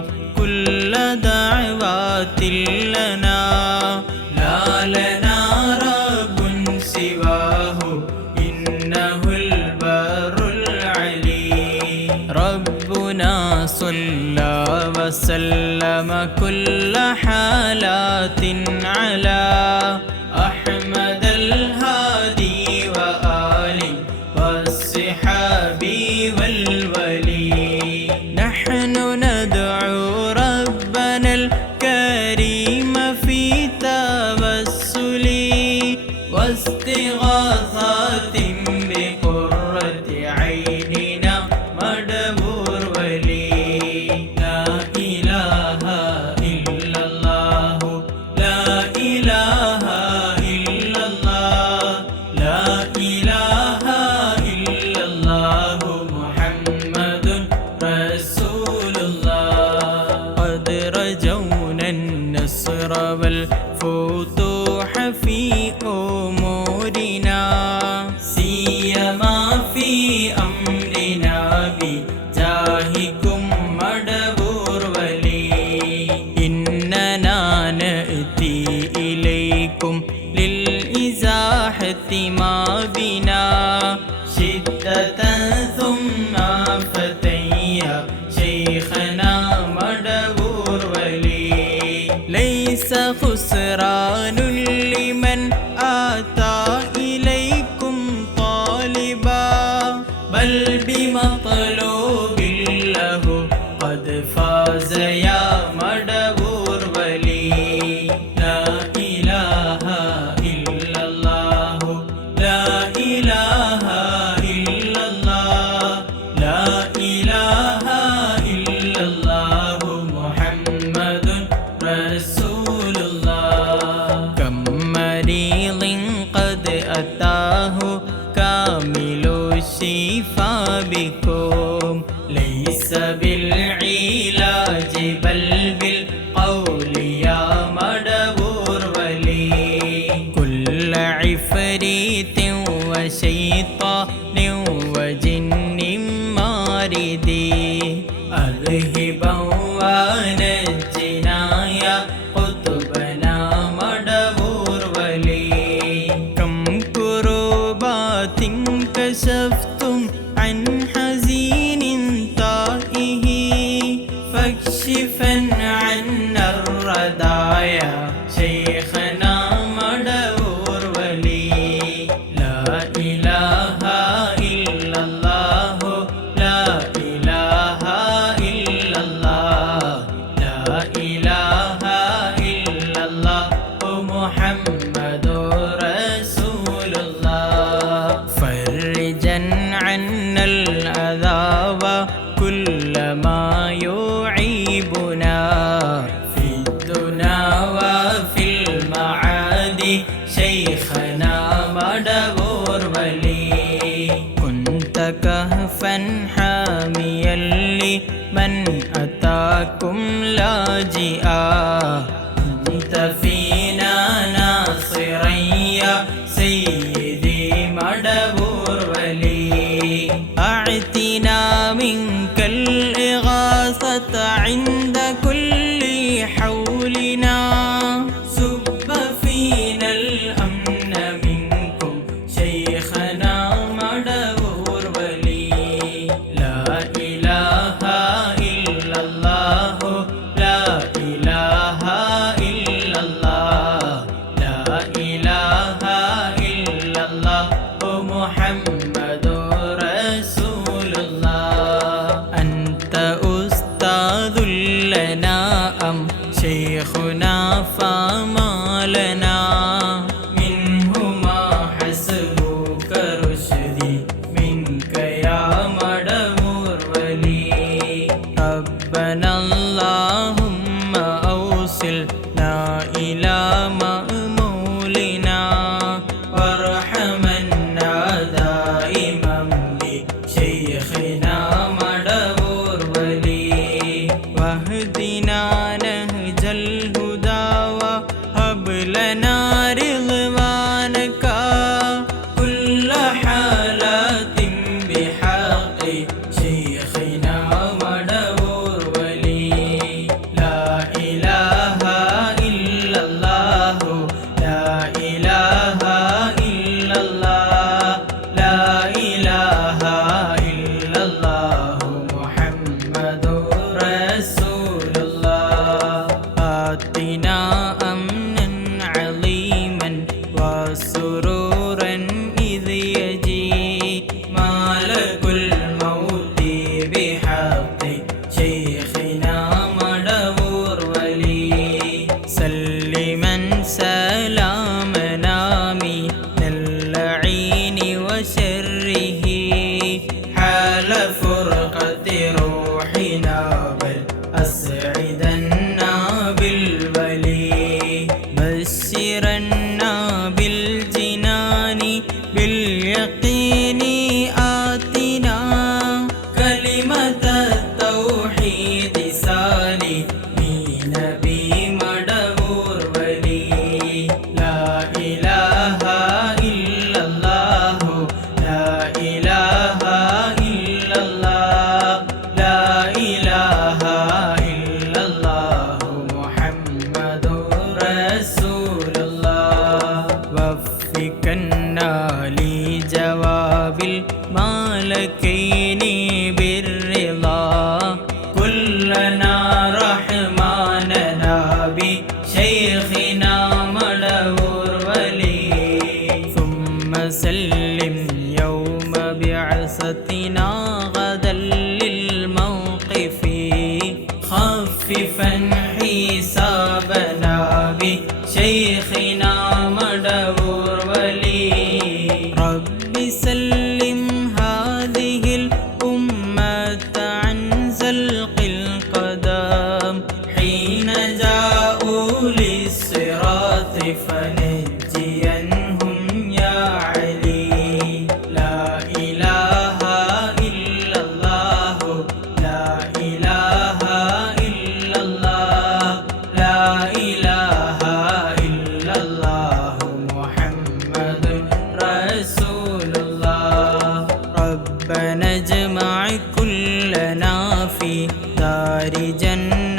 वा तिल्ना लालना रुन् शिवा وَسَلَّمَ كُلَّ सुल्लवसल्लुल्ल عَلَى विना ليس بالعلاج بل بالقول يا مدبور ولي كل عفريت وشيطان وجن ماردي أغهي خفيفا عنا الرضايا راجئا انت فينا ناصريا محمد وسلم يوم بعثتنا अज्माइ कुलना फी तार जन्माइ